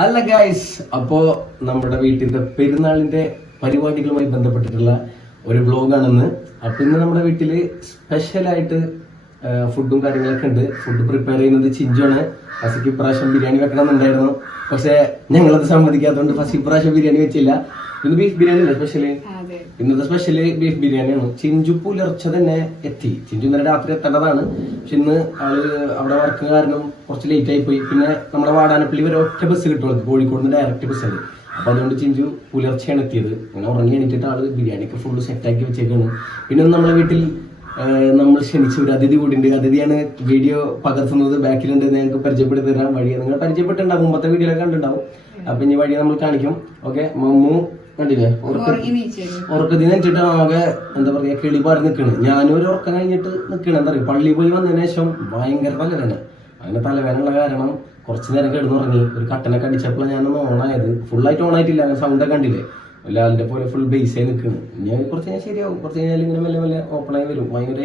Hello guys അപ്പോ നമ്മുടെ വീട്ടിന്റെ പെരുന്നാളിന്റെ പരിപാടികളുമായി ബന്ധപ്പെട്ടിട്ടുള്ള ഒരു വ്ലോഗാണെന്ന്. അപ്പൊ ഇന്ന് നമ്മുടെ വീട്ടിൽ സ്പെഷ്യലായിട്ട് ഫുഡും കാര്യങ്ങളൊക്കെ ഉണ്ട്. ഫുഡ് പ്രിപ്പയർ ചെയ്യുന്നത് ചിഞ്ചുവാണ്. ഫസിക്ക് ഇപ്രാവശ്യം ബിരിയാണി വെക്കണമെന്നുണ്ടായിരുന്നു. പക്ഷെ ഞങ്ങളത് സമ്മതിക്കാത്തതുകൊണ്ട് ഫസ്റ്റ് ഇപ്രാവശ്യം ബിരിയാണി വെച്ചില്ല. ഇന്ന് ബീഫ് ബിരിയാണി അല്ലേ സ്പെഷ്യൽ ഇന്നത്തെ സ്പെഷ്യൽ ബീഫ് ബിരിയാണിയാണ് ചിഞ്ചു പുലർച്ചെ തന്നെ എത്തി. ചിഞ്ചു ഇന്നലെ രാത്രി എത്തേണ്ടതാണ്. പക്ഷെ ഇന്ന് ആൾ അവിടെ വർക്ക് കാരണം കുറച്ച് ലേറ്റ് ആയി പോയി. പിന്നെ നമ്മുടെ വാടാനപ്പള്ളി വരെ ഒറ്റ ബസ് കിട്ടും അവൾക്ക് കോഴിക്കോട് നിന്ന് ഡയറക്റ്റ് ബസ് ഉണ്ട് അപ്പൊ അതുകൊണ്ട് ചിഞ്ചു പുലർച്ചെയാണ് എത്തിയത്. അങ്ങനെ ഉറങ്ങി എണീറ്റിട്ട് ആൾ ബിരിയാണി ഒക്കെ ഫുള്ള് സെറ്റാക്കി വെച്ചേക്കാണ്. പിന്നെ നമ്മളെ വീട്ടിൽ നമ്മൾ ക്ഷണിച്ച. ഒരു അതിഥി കൂടിയുണ്ട് അതിഥിയാണ് വീഡിയോ പകർത്തുന്നത്. ബാക്കിലുണ്ട് ഞങ്ങൾക്ക് പരിചയപ്പെടുത്തി തരാം. വഴി നിങ്ങൾ പരിചയപ്പെട്ടുണ്ടാവും മുമ്പത്തെ വീഡിയോയിലൊക്കെ കണ്ടിട്ടുണ്ടാവും. അപ്പൊ ഇനി വഴി നമ്മൾ കാണിക്കും. ഓക്കെ മമ്മു കണ്ടില്ലേ? ഉറക്ക ഉറക്കത്തിന് വെച്ചിട്ട് ആകെ എന്താ പറയാ കിളി പാറി നിൽക്കണ് ഞാനും ഒരു ഉറക്കം കഴിഞ്ഞിട്ട് നിൽക്കണ എന്താ പറയുക പള്ളി പോയി വന്നതിന് ശേഷം ഭയങ്കര തലവേദന. അങ്ങനെ തലവേദനയുള്ള കാരണം കുറച്ച് നേരം കിടന്നുറങ്ങി. ഒരു കട്ടനൊക്കെ അടിച്ചപ്പോഴാണ് ഞാനൊന്ന് ഓണായത് ഫുള്ളായിട്ട് ഓണായിട്ടില്ല അങ്ങനെ സൗണ്ടൊക്കെ കണ്ടില്ലേ? ലാലിന്റെ പോലെ ഫുൾ ബേസ് ആയി നിൽക്കുന്നു ഇനി കുറച്ച് കഴിഞ്ഞാൽ ശരിയാവും. കുറച്ച് കഴിഞ്ഞാൽ ഇങ്ങനെ മെല്ലെ മെല്ലെ ഓപ്പൺ ആയി വരും. ഭയങ്കര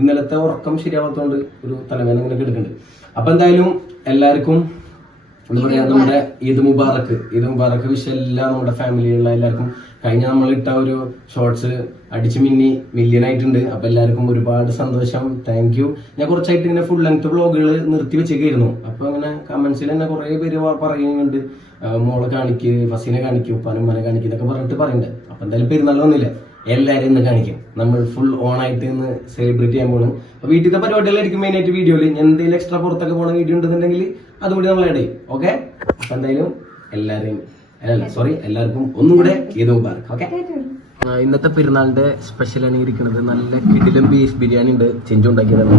ഇന്നലത്തെ ഉറക്കം ശരിയാവാത്തതുകൊണ്ട് ഒരു തലവേദന ഇങ്ങനെ കിടക്കുന്നുണ്ട് അപ്പൊ എന്തായാലും എല്ലാവർക്കും എന്താ പറയാ നമ്മുടെ ഈദ് മുബാറക്ക് ഈദ് മുബാറക്ക് വിഷയം എല്ലാം നമ്മുടെ ഫാമിലിയിലുള്ള എല്ലാവർക്കും. കഴിഞ്ഞ നമ്മൾ ഇട്ട ഒരു ഷോർട്സ് അടിച്ച് മിന്നി മില്യൺ ആയിട്ടുണ്ട്. അപ്പൊ എല്ലാവർക്കും ഒരുപാട് സന്തോഷം. താങ്ക് യു ഞാൻ കുറച്ചായിട്ട് ഇങ്ങനെ ഫുൾ ലെങ്ത് വ്ളോഗുകൾ നിർത്തി വെച്ചേക്കായിരുന്നു. അപ്പൊ അങ്ങനെ കമന്റ്സിൽ തന്നെ കുറെ പേര് പറയുന്നുണ്ട്. മോളെ കാണിക്ക് ഫസീനെ കാണിക്കും ഉപ്പാനും ഉമ്മനെ കാണിക്കും എന്നൊക്കെ പറഞ്ഞിട്ട് പറയുന്നുണ്ട്. അപ്പൊ എന്തായാലും പെരുന്നാൾ വന്നില്ല? എല്ലാവരും ഇന്ന് കാണിക്കും. നമ്മൾ ഫുൾ ഓൺ ആയിട്ട് ഇന്ന് സെലിബ്രേറ്റ് ചെയ്യാൻ പോകണം അപ്പൊ വീട്ടിലത്തെ പരിപാടികളായിരിക്കും മെയിൻ ആയിട്ട് വീഡിയോയിൽ എന്തെങ്കിലും എക്സ്ട്രാ പുറത്തൊക്കെ പോകണ വീഡിയോ ഉണ്ടെന്നുണ്ടെങ്കിൽ അതുകൂടി നമ്മൾ ഇടയിൽ ഓക്കെ അപ്പൊ എന്തായാലും എല്ലാവരെയും സോറി എല്ലാവർക്കും ഒന്നും കൂടെ മുബാറക്. ഓക്കെ ഇന്നത്തെ പെരുന്നാളിന്റെ സ്പെഷ്യൽ ആണ് ഇരിക്കുന്നത്. നല്ല കിടിലും ബീഫ് ബിരിയാണി ഉണ്ട്. ചെഞ്ചു ഉണ്ടാക്കിയതാണ്.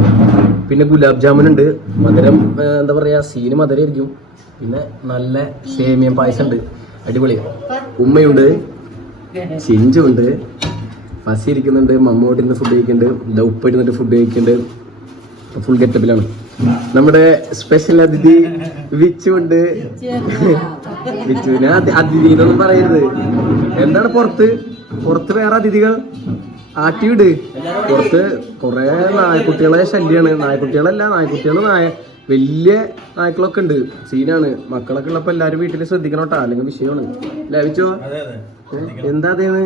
പിന്നെ ഗുലാബ് ജാമുൻ ഉണ്ട്. മധുരം എന്താ പറയാ സീന് മധുരം ആയിരിക്കും പിന്നെ നല്ല സേമിയം പായസം ഉണ്ട്. അടിപൊളി. ഉമ്മയുണ്ട്. ചിഞ്ചുണ്ട് ഫസി ഇരിക്കുന്നുണ്ട് മമ്മൂട്ടിന്ന് ഫുഡ് കഴിക്കുന്നുണ്ട് ദ ഉപ്പ ഇരുന്നിട്ട് ഫുഡ് കഴിക്കുന്നുണ്ട് ഫുൾ ഗെറ്റപ്പിലാണ് നമ്മുടെ സ്പെഷ്യൽ അതിഥി വിച്ചുണ്ട്. വിച്ചുവിനെ അതി- അതിഥി എന്നൊന്നും പറയരുത്. എന്താണ് പുറത്ത്? പുറത്ത് വേറെ അതിഥികൾ? ആറ്റിവിട് പുറത്ത് കുറെ നായക്കുട്ടികളെ ശല്യാണ്. നായക്കുട്ടികളല്ല നായ്ക്കുട്ടികൾ നായ വലിയ നായ്ക്കളൊക്കെ ഉണ്ട്. സീനാണ്. മക്കളൊക്കെ ഉള്ളപ്പോ എല്ലാരും വീട്ടിൽ ശ്രദ്ധിക്കണം അല്ലെങ്കിൽ വിഷയമാണ്. ലഭിച്ചോ എന്താ അതേന്ന്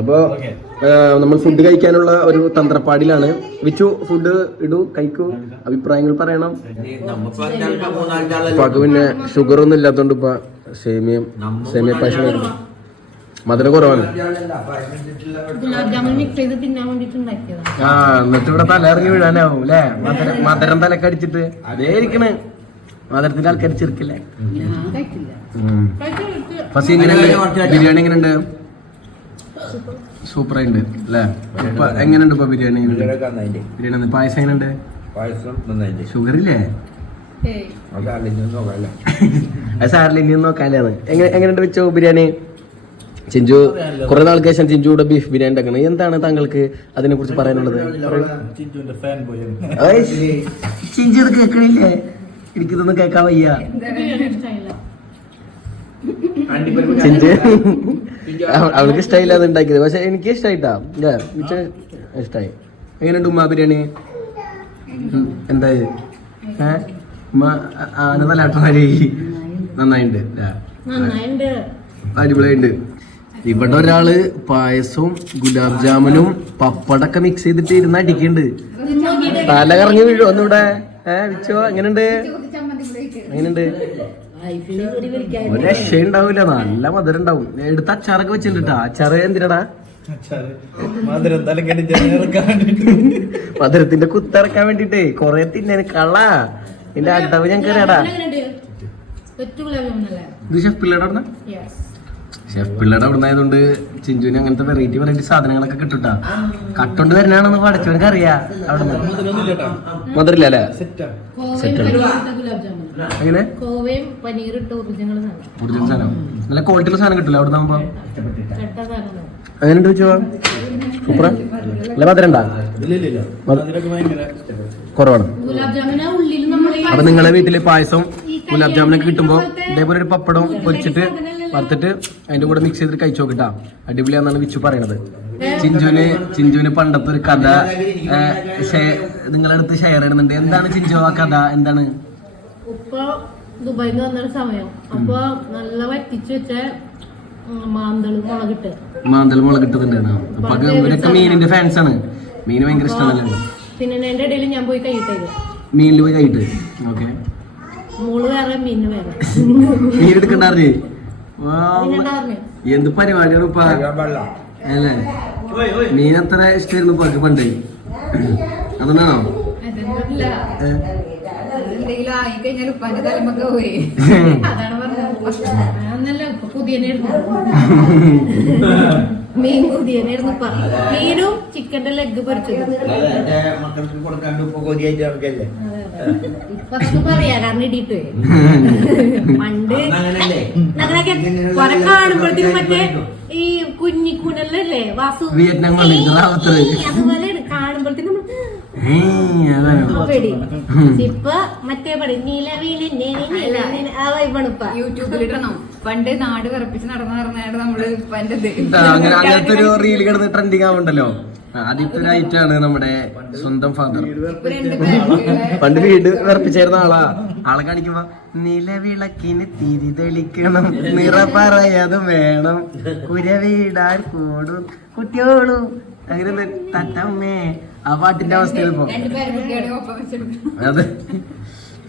അപ്പോ നമ്മൾ ഫുഡ് കഴിക്കാനുള്ള ഒരു തന്ത്രപ്പാടിലാണ്. വിച്ചു ഫുഡ് ഇടൂ കഴിക്കൂ. അഭിപ്രായങ്ങൾ പറയണം. ഉപ്പാക്ക് പിന്നെ ഷുഗർ ഒന്നും ഇല്ലാത്തോണ്ട് ഇപ്പൊ സേമിയം സേമിയ പായസം മധുര കുറവാണ്. ആ എന്നിട്ട് ഇവിടെ തലയിറങ്ങി വീഴാനാവും അല്ലേ? മധുരം മധുരം തലക്കടിച്ചിട്ട്. അതേ ഇരിക്കണേ. മധുരത്തിന്റെ ആൾക്കാർ ചെറുക്കില്ലേ? ഞാൻ ഫസി എങ്ങനെയുണ്ട് ബിരിയാണി എങ്ങനെയുണ്ട് സൂപ്പർ. ആയിട്ടുണ്ട് അല്ലേ? ഇപ്പൊ എങ്ങനെയുണ്ട് ഇപ്പൊ ബിരിയാണി? ബിരിയാണി പായസം എങ്ങനെയുണ്ട് ഷുഗർ ഇല്ലേ? അത് സാറിൽ ഇനി നോക്കാനാണ് എങ്ങനെ എങ്ങനെയുണ്ട് വെച്ചോ ബിരിയാണി? ചിഞ്ചു കുറെ നാൾക്ക് ശേഷം ചിഞ്ചുടെ ബീഫ് ബിരിയാണി ഉണ്ടാക്കണം എന്താണ് താങ്കൾക്ക് അതിനെ കുറിച്ച് പറയാനുള്ളത് ചിഞ്ചു ഇത് കേൾക്കണില്ലേ? എനിക്കിതൊന്നും കേൾക്കാൻ വയ്യ. അവൾക്ക് ഇഷ്ടമായില്ല അത് ഉണ്ടാക്കിയത്. പക്ഷെ എനിക്ക് ഇഷ്ടമായിട്ടാ ഇഷ്ടമായി എങ്ങനെയുണ്ട് ഉമ്മ ബിരിയാണി? എന്തായി? ഏ? ഉമ്മ ആ- ആന തലാട്ടമാരി നന്നായിട്ടുണ്ട് ല്ലേ? നന്നായിണ്ട്. അടിപൊളിയുണ്ട് ഇവിടെ ഒരാൾ പായസവും ഗുലാബ് ജാമുനും പപ്പടൊക്കെ മിക്സ് ചെയ്തിട്ട് ഇരുന്ന് അടിക്കുന്നുണ്ട് തല കറങ്ങി വീഴും ഒന്നുകൂടെ? ഏഹ് വിച്ചോ എങ്ങനെയുണ്ട്? എങ്ങനെയുണ്ട്? ഒരു ഉണ്ടാവില്ല നല്ല മധുരം ഉണ്ടാവും. എടുത്ത അച്ചാറൊക്കെ വെച്ചിട്ടുണ്ട് അച്ചാറ് എന്തിനാടാ? മധുരത്തിന്റെ കുത്തിറക്കാൻ വേണ്ടിട്ടേ. കൊറേ തിന്നേന്. കള എന്റെ അടവ് ഞാൻ കയറിയാടാ ഇത് ഷെഫ് പിള്ളേടെ അവിടെ യെസ് ഷെഫ് പിള്ളേടെ അവിടെ ആയതുകൊണ്ട് ചിഞ്ചുവിന് അങ്ങനത്തെ വെറൈറ്റി വെറൈറ്റി സാധനങ്ങളൊക്കെ കിട്ടുട്ടാ കട്ടോണ്ട് വരുന്നാണെന്ന് പഠിച്ചവനക്ക് അറിയാ അവിടുന്ന്. മധുരില്ല അല്ലേ? കോവയും എങ്ങനെ? കോവയും പനീറിട്ട ഒറിജിനൽ സാധനം. ഒറിജിനൽ സാധനം. നല്ല ക്വാളിറ്റിയുള്ള സാധനം കിട്ടില്ല അവിടെ സാധനം. അങ്ങനെ ചോദിച്ചോ സൂപ്പറാ. അല്ല മധുരം ഉണ്ടാ ഇല്ലില്ല അതിലൊക്കെ ഭയങ്കര കുറവാണ്. ഗുലാബ് ജാമുന ഉള്ളിൽ നമ്മൾ അപ്പൊ നിങ്ങളെ വീട്ടിൽ പായസം ഗുലാബ് ജാമുനൊക്കെ കിട്ടുമ്പോ ഇതേപോലെ ഒരു പപ്പടം പൊരിച്ചിട്ട് വറുത്തിട്ട് അതിന്റെ കൂടെ മിക്സ് ചെയ്തിട്ട് കഴിച്ചു നോക്കിട്ടാ അടിപൊളിയാന്നാണ് വിച്ചു പറയണത്. ചിഞ്ചുവിന് ചിഞ്ചുവിന് പണ്ടത്തെ ഒരു കഥ നിങ്ങളടുത്ത് അടുത്ത് ഷെയർ ചെയ്യണമെന്നുണ്ട് എന്താണ് ചിഞ്ചു ആ കഥ? എന്താണ്? ഉപ്പ ദുബായിൽ നിന്ന് വന്നൊരു സമയം. അപ്പൊ നല്ല വറ്റിച്ച് വെച്ച ഉം, മാന്തൾ മുളകിട്ട്. മാന്തൽ മുളക് ഇട്ടതുണ്ട് അപ്പൊ അത് ഇവരൊക്കെ മീനിന്റെ ഫാൻസ് ആണ്. മീൻ ഭയങ്കര ഇഷ്ടമല്ലേ പിന്നെ എന്റെ ഇടയിൽ ഞാൻ പോയി കഴിയിട്ടത് മീനിൽ പോയി കഴിട്ട് ഓക്കെ. മോൾ വേറെ മീന് വേറെ. മീൻ എടുക്കണ്ടാറില്ലേ എന്ത് പരിപാടിയാണ് ഇപ്പൊ അല്ലേ? മീൻ അത്ര ഇഷ്ടമായിരുന്നു പണ്ടേ. അതുകൊണ്ടാണോ? എന്തെങ്കിലും ആയി കഴിഞ്ഞാൽ ഉപ്പാന്റെ തലമൊക്കെ പോയി. അതാണ് പറഞ്ഞത്. ഇപ്പൊ മീൻ മീനും ചിക്കന്റെ ലെഗ് പൊരിച്ചത് മക്കൾക്ക് കൊടുക്കാണ്ട് ഇപ്പൊ കൊതിയായിട്ട് നമുക്കല്ലേ ഇപ്പൊ അതൊക്കെ പറയാ കാരണം ഇടിയിട്ട് പണ്ട് അങ്ങനല്ലേ ഞങ്ങളൊക്കെ കൊറേ കാണുമ്പോഴത്തേക്കും മറ്റേ ഈ കുഞ്ഞിക്കുനല്ലേ വാസു? അതുപോലെയാണ്. കാണുമ്പോഴത്തേക്കും ഇപ്പൊ മറ്റേ പടി നീലവീലെ ആ വൈബാണ് ഇപ്പൊ. യൂട്യൂബിലിടണം. പണ്ട് നാട് വിറപ്പിച്ച് നടന്നു നമ്മൾ അങ്ങനത്തെ ഒരു റീൽ കിടന്ന് ട്രെൻഡിങ് ആവുണ്ടല്ലോ ആദ്യത്തെ ഒരു ഐറ്റാണ് നമ്മുടെ സ്വന്തം ഫാദർ പണ്ട് വീട് വിറപ്പിച്ചായിരുന്ന ആളാ. ആളെ കാണിക്കുമ്പോ നിലവിളക്കിന് തിരി തെളിക്കണം. നിറ പറയാതെ വേണം. കുരവീടാൻ കൂടും. കുട്ടിയോളും അങ്ങനെ തട്ടമ്മേ ആ പാട്ടിന്റെ അവസ്ഥയിൽ അതെ.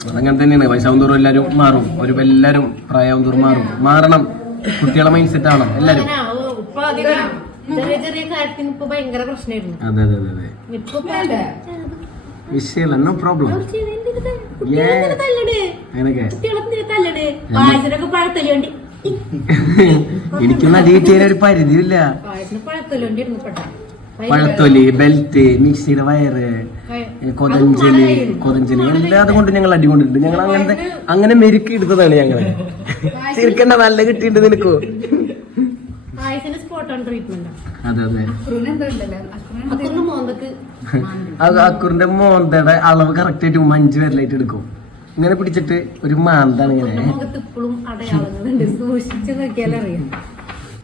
അതങ്ങനെ തന്നെയാണ്. വയസ്സാവും തോറും എല്ലാരും മാറും. ഒരു എല്ലാരും പ്രായവും തോറും മാറും. മാറണം. കുട്ടികളെ മൈൻഡ് സെറ്റ് ആവണം. എല്ലാരും. ചെറിയ ചെറിയ കാര്യത്തിന് ഇപ്പൊ ഭയങ്കര പ്രശ്നമായിരുന്നു. അതെ അതെ അതെ അതെ. ഇപ്പൊ വിഷയമല്ല നോ പ്രോബ്ലം എനിക്കൊന്നും അടി പരിധിയില്ല. പഴത്തൊലി ബെൽറ്റ് മിക്സിയുടെ വയറ് കൊതഞ്ചലി കൊതഞ്ചലി എല്ലാതും കൊണ്ട് ഞങ്ങൾ അടികൊണ്ടിട്ടുണ്ട് ഞങ്ങൾ അങ്ങനത്തെ അങ്ങനെ മെരുക്കി എടുത്തതാണ് ഞങ്ങൾ. ചിരിക്കുന്ന നല്ല കിട്ടിയിട്ടുണ്ട് നിനക്കോ. പായസന് സ്പോട്ട് ഓൺ ട്രീറ്റ്മെന്റ് അതെ അതെ. അക്കുറിന്റെ മോന്തയുടെ അളവ് കറക്റ്റ് ആയിട്ട് അഞ്ച് പേരിലായിട്ട് എടുക്കും. ഇങ്ങനെ പിടിച്ചിട്ട് ഒരു മാന്താണ് ഇങ്ങനെ.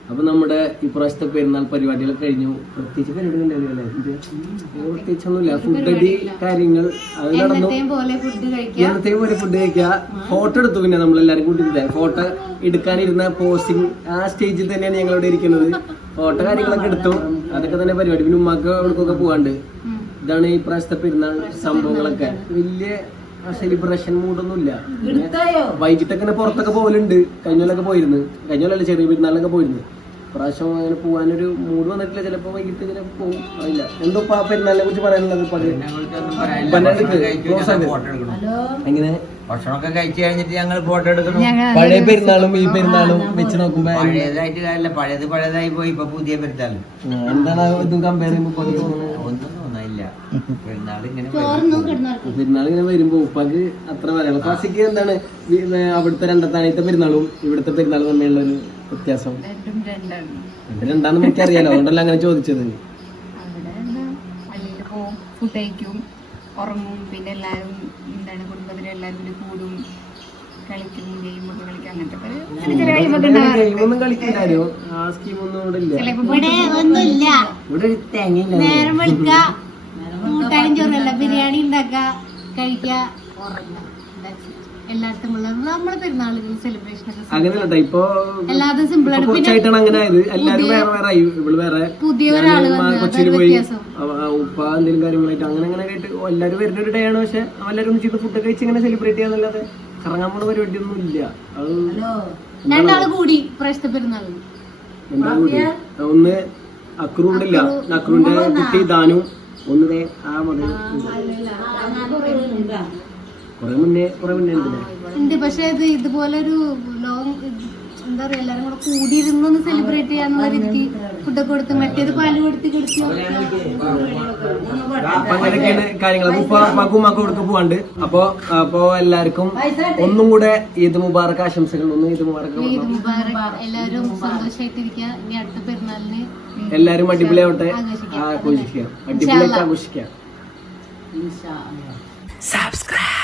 അപ്പൊ നമ്മുടെ ഇപ്രാവശ്യത്തെ പെരുന്നാൾ പരിപാടികൾ കഴിഞ്ഞു. പ്രത്യേകിച്ച് പരിപാടികളുണ്ടായിരുന്നില്ലേ പ്രത്യേകിച്ചൊന്നുമില്ല. ഫുഡ് അടി കാര്യങ്ങൾ അത് നടന്നു. പോലെ ഫുഡ് കഴിക്കാം. എന്നത്തെ പോലെ ഫുഡ് കഴിക്കുക ഫോട്ടോ എടുത്തു പിന്നെ നമ്മൾ എല്ലാരും കൂട്ടിയിട്ട് ഫോട്ടോ എടുക്കാനിരുന്ന പോസ്റ്റിംഗ് ആ സ്റ്റേജിൽ തന്നെയാണ് ഞങ്ങൾ ഇവിടെ ഇരിക്കുന്നത്. ഫോട്ടോ കാര്യങ്ങളൊക്കെ എടുത്തു. അതൊക്കെ തന്നെ പരിപാടി. പിന്നെ ഉമ്മാക്ക് അവിടേക്കൊക്കെ പോവാണ്ട്. ഇതാണ് ഈ പ്രാവശ്യത്തെ പെരുന്നാൾ സംഭവങ്ങളൊക്കെ വലിയ സെലിബ്രേഷൻ മൂഡൊന്നും ഇല്ല പിന്നെ വൈകിട്ടൊക്കെ പുറത്തൊക്കെ പോകലുണ്ട് കഴിഞ്ഞ പോയിരുന്നു. കഴിഞ്ഞ ചെറിയ പെരുന്നാളിലൊക്കെ പോയിരുന്നു. പ്രാവശ്യം അങ്ങനെ പോകാനൊരു മൂഡ് വന്നിട്ടില്ല. ചിലപ്പോ വൈകിട്ട് ഇങ്ങനെ പോകും അറിയില്ല. എന്തോ ആ പെരുന്നാളിനെ കുറിച്ച് പറയാനുള്ളത്. എങ്ങനെ? ഭക്ഷണമൊക്കെ കഴിച്ചു കഴിഞ്ഞിട്ട് ഞങ്ങൾ ഫോട്ടോ എടുക്കണം. പഴയ പെരുന്നാളും ഈ പെരുന്നാളും വെച്ച് നോക്കുമ്പോ പഴയതായിട്ട് കാര്യമില്ല പഴയത് പഴയതായി പോയി. ഇപ്പൊ പുതിയ പെരുന്നാൾ എന്താണ് ഇതും കമ്പയർ ചെയ്യുമ്പോ? ഒന്നും തോന്നില്ല പെരുന്നാൾ ഇങ്ങനെ പെരുന്നാൾ ഇങ്ങനെ വരുമ്പോ ഉപ്പാക്ക് അത്ര പറയാനുള്ളൂ ക്ലാസിക്ക് എന്താണ്? അവിടുത്തെ രണ്ടത്താണത്തെ പെരുന്നാളും ഇവിടുത്തെ പെരുന്നാളും തമ്മിലുള്ള ഒരു വ്യത്യാസം? രണ്ടും രണ്ടാണ്. ഇത് രണ്ടാന്ന് എനിക്ക് അറിയാലോ അതുകൊണ്ടല്ല അങ്ങനെ ചോദിച്ചത്. അവിടെ എന്താ? പള്ളിയിൽ പോവും ഫുഡ് കഴിക്കും ഉറങ്ങും പിന്നെ എല്ലാവരും എന്താണ് കുടുംബത്തിലെ എല്ലാവരും കൂടി കൂടും കളിക്കും ഗെയിം ഒക്കെ കളിക്കും അങ്ങനത്തെ ഒക്കെ ഒരു ചെറിയ ചെറിയ ഗെയിമൊക്കെ ഉണ്ടാവാറുണ്ട്. ഗെയിമൊന്നും കളിക്കില്ലാരോ ആ സ്കീമൊന്നും ഇവിടെ ഇല്ല. ചിലപ്പോ ഇവിടെ ഒന്നുമില്ല. ഇവിടെ ഒരു തേങ്ങയില്ല നേരം വിളിക്ക. കൂട്ടാനും ചോറല്ല ബിരിയാണി ഉണ്ടാക്ക കഴിക്ക. ഉറങ്ങുക എല്ലായിടത്തുമുള്ള നമ്മളെ പെരുന്നാളുകൾ സെലിബ്രേഷൻ ഇപ്പൊ എല്ലാതും സിമ്പിൾ പുതിയ ഒരാൾ ഉപ്പ എന്തെങ്കിലും കാര്യങ്ങളായിട്ട് അങ്ങനെ അങ്ങനെ ആയിട്ട് എല്ലാവരും വരുന്ന ഒരു ഡേ ആണ്. പക്ഷെ എല്ലാവരും ഒന്നിച്ചിട്ട് ഫുഡ് കഴിച്ച് ഇങ്ങനെ സെലിബ്രേറ്റ് ചെയ്യാന്നല്ലാതെ കറങ്ങാൻ പോണ പരിപാടി ഒന്നും ഇല്ല അത് രണ്ടാൾ കൂടി പ്രശ്ന പെരുന്നാളിൽ എന്താ കൂടി? ഒന്ന് അക്രു ഇവിടെ ഇല്ല അക്രുവിന്റെ കുട്ടി ദാനു ഒന്ന് ആ മുതൽ കൊറേ മുന്നേ കൊറേ മുന്നേ ഉണ്ടല്ലേ ഉണ്ട്. പക്ഷെ ഇത് ഇതുപോലെ ഒരു ലോങ് എന്താ പറയാ എല്ലാരും കൂടെ കൂടിയിരുന്നൊന്ന് സെലിബ്രേറ്റ് ചെയ്യാന്നുള്ള രീതിക്ക് ഫുഡൊക്കെ കൊടുത്ത് മറ്റേത് പാൽ കൊടുത്ത് കൊടുത്ത് അപ്പൊ അങ്ങനെയൊക്കെയാണ് കാര്യങ്ങൾ. അപ്പൊ ഉപ്പ ഉപ്പാക്കും കൊടുത്ത് പോവാണ്ട് അപ്പൊ അപ്പൊ എല്ലാവർക്കും ഒന്നും കൂടെ ഈദ് മുബാറക്ക് ആശംസകൾ. ഒന്നും ഈദ് മുബാറക്ക് ഈദ് മുബാറക്. എല്ലാവരും സന്തോഷമായിട്ടിരിക്കുക ഇനി അടുത്ത പെരുന്നാളിന് എല്ലാരും അടിപൊളിയാവട്ടെ. ആഘോഷിക്കാം. ആഘോഷിക്കാം. അടിപൊളിയായിട്ട് ആഘോഷിക്കാം. Subscribe.